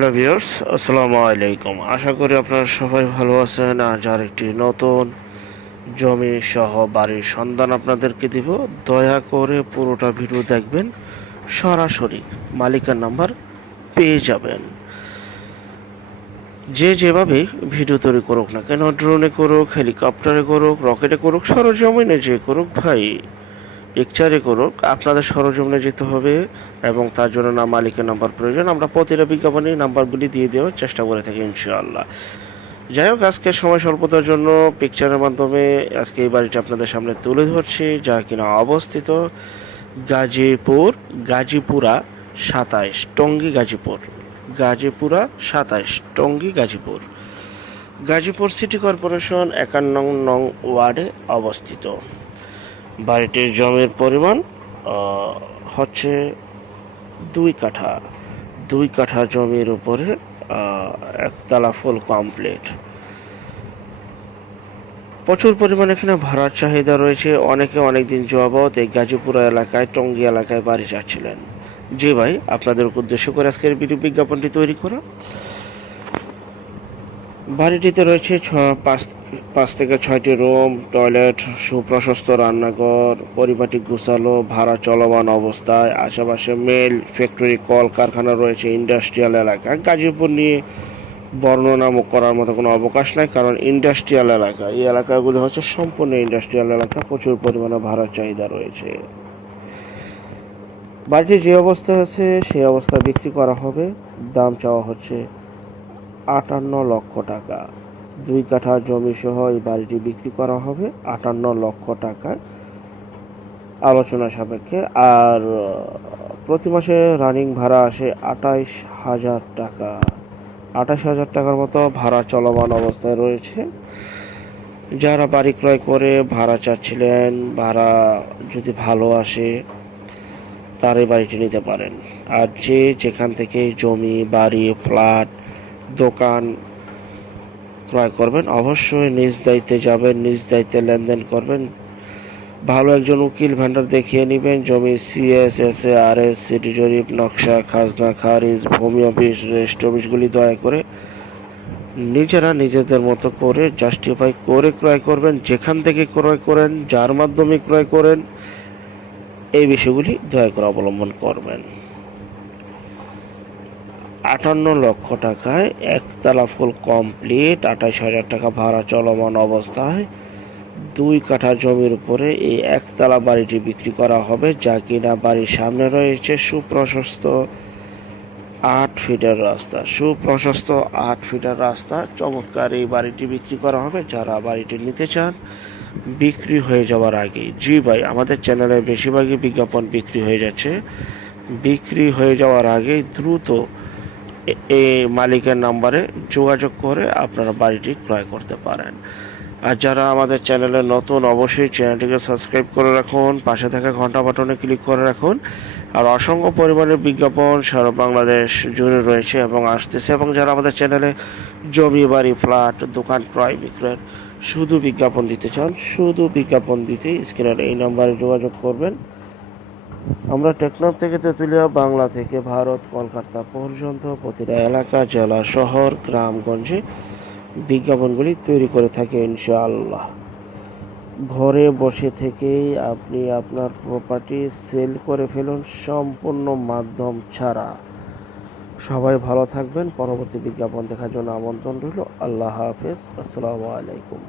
Hello viewers, আসসালামু আলাইকুম। আশা করি আপনারা সবাই ভালো আছেন। আজ আর একটি নতুন জমি সহ বাড়ির সন্ধান আপনাদেরকে দিব। দয়া করে পুরোটা ভিডিও দেখবেন, সরাসরি মালিকের নাম্বার পেয়ে যাবেন। যে যেভাবে ভিডিও তৈরি করুক না কেন, ড্রোনে করুক, হেলিকপ্টারে করুক, রকেটে করুক, সরজমিনে যে করুক ভাই, পিকচারে করুক, আপনাদের সরজমিনে যেতে হবে এবং তার জন্য না মালিকের নাম্বার প্রয়োজন। আমরা প্রতিটা বিজ্ঞাপনে নাম্বারগুলি দিয়ে দেওয়ার চেষ্টা করে থাকি ইনশাআল্লাহ। যাই হোক, আজকে সময় স্বল্পতার জন্য পিকচারের মাধ্যমে আজকে এই বাড়িটা আপনাদের সামনে তুলে ধরছি, যা কিনা অবস্থিত গাজীপুরা 27, টঙ্গী গাজীপুরা 27, টঙ্গী গাজীপুর সিটি কর্পোরেশন 51 নং ওয়ার্ডে অবস্থিত। বাড়িটির জমির পরিমাণ হচ্ছে 2 কাঠা জমির উপরে একতলা ফুল কমপ্লিট। প্রচুর পরিমাণে এখানে ভাড়ার চাহিদা রয়েছে। অনেকে অনেকদিন যাবত এই গাজীপুরা এলাকায়, টঙ্গী এলাকায় বাড়ি চাচ্ছিলেন। জি ভাই, আপনাদের উদ্দেশ্য করে আজকের ভিডিও বিজ্ঞাপনটি তৈরি করা। বাড়িটিতে রয়েছে 5 থেকে 6টি রুম, টয়লেট, সুপ্রশস্ত রান্নাঘর, পরিপাটি গুছালো, ভাড়া চলমান অবস্থায়। আশেপাশে মিল, ফ্যাক্টরি, কল কারখানা রয়েছে। ইন্ডাস্ট্রিয়াল এলাকা। গাজীপুর নিয়ে বর্ণনা করার মতো কোনো অবকাশ নাই, কারণ ইন্ডাস্ট্রিয়াল এলাকা, এই এলাকাগুলি হচ্ছে সম্পূর্ণ ইন্ডাস্ট্রিয়াল এলাকা। প্রচুর পরিমাণে ভাড়ার চাহিদা রয়েছে। বাড়িটি যে অবস্থায় আছে সেই অবস্থায় বিক্রি করা হবে। দাম চাওয়া হচ্ছে 58 লক্ষ টাকা। 2 কাঠা জমি সহ এই বাড়িটি বিক্রি করা হবে 58 লক্ষ টাকায়, আলোচনা সাপেক্ষে। আর প্রতি মাসে রানিং ভাড়া আসে 28,000 টাকা। 28,000 টাকার মতো ভাড়া চলমান অবস্থায় রয়েছে। যারা বাড়ি ক্রয় করে ভাড়া চাচ্ছিলেন, ভাড়া যদি ভালো আসে তার এই বাড়িটি নিতে পারেন। আর যে যেখান থেকে জমি, বাড়ি, ফ্ল্যাট, দোকান ক্রয় করবেন, অবশ্যই নিজ দায়িত্বে যাবেন, নিজ দায়িত্বে লেনদেন করবেন। ভালো একজন উকিল ভেন্ডার দেখিয়ে নেবেন। জমি CS, SA, RS, সিটি জরিপ, নকশা, খাজনা খারিজ, ভূমি অফিস, রেজিস্ট্রি অফিসগুলি দয়া করে নিজেরা নিজেদের মতো করে জাস্টিফাই করে ক্রয় করবেন। যেখান থেকে ক্রয় করেন, যার মাধ্যমে ক্রয় করেন, এই বিষয়গুলি দয়া করে অবলম্বন করবেন। 58 লক্ষ টাকায় একতলা ফুল কমপ্লিট, 28,000 টাকা ভাড়া চলমান অবস্থায় 2 কাঠা জমির উপরে এই একতলা বাড়িটি বিক্রি করা হবে, যা কিনা বাড়ির সামনে রয়েছে সুপ্রশস্ত 8 ফিটের রাস্তা। চমৎকার এই বাড়িটি বিক্রি করা হবে। যারা বাড়িটি নিতে চান বিক্রি হয়ে যাওয়ার আগে, জি ভাই, আমাদের চ্যানেলে বেশিরভাগই বিজ্ঞাপন বিক্রি হয়ে যাচ্ছে। বিক্রি হয়ে যাওয়ার আগে দ্রুত এই মালিকের নাম্বারে যোগাযোগ করে আপনারা বাড়িটি ক্রয় করতে পারেন। আর যারা আমাদের চ্যানেলে নতুন, অবশ্যই চ্যানেলটিকে সাবস্ক্রাইব করে রাখুন, পাশে থাকা ঘন্টা বাটনে ক্লিক করে রাখুন। আর অসংখ্য পরিমাণের বিজ্ঞাপন সারা বাংলাদেশ জুড়ে রয়েছে এবং আসতেছে। এবং যারা আমাদের চ্যানেলে জমি, বাড়ি, ফ্ল্যাট, দোকান ক্রয় বিক্রয়ের শুধু বিজ্ঞাপন দিতে চান, শুধু বিজ্ঞাপন দিতে স্ক্রিনের এই নাম্বারে যোগাযোগ করবেন। আমরা টেকনাফ থেকে তেঁতুলিয়া, বাংলা থেকে ভারত, কলকাতা পর্যন্ত প্রতিটা এলাকা, জেলা, শহর, গ্রামগঞ্জে বিজ্ঞাপনগুলি তৈরি করে থাকি ইনশাআল্লাহ। ঘরে বসে থেকেই আপনি আপনার প্রপার্টি সেল করে ফেলুন, সম্পূর্ণ মাধ্যম ছাড়া। সবাই ভালো থাকবেন। পরবর্তী বিজ্ঞাপন দেখার জন্য আমন্ত্রণ রইল। আল্লাহ হাফেজ, আসসালামু আলাইকুম।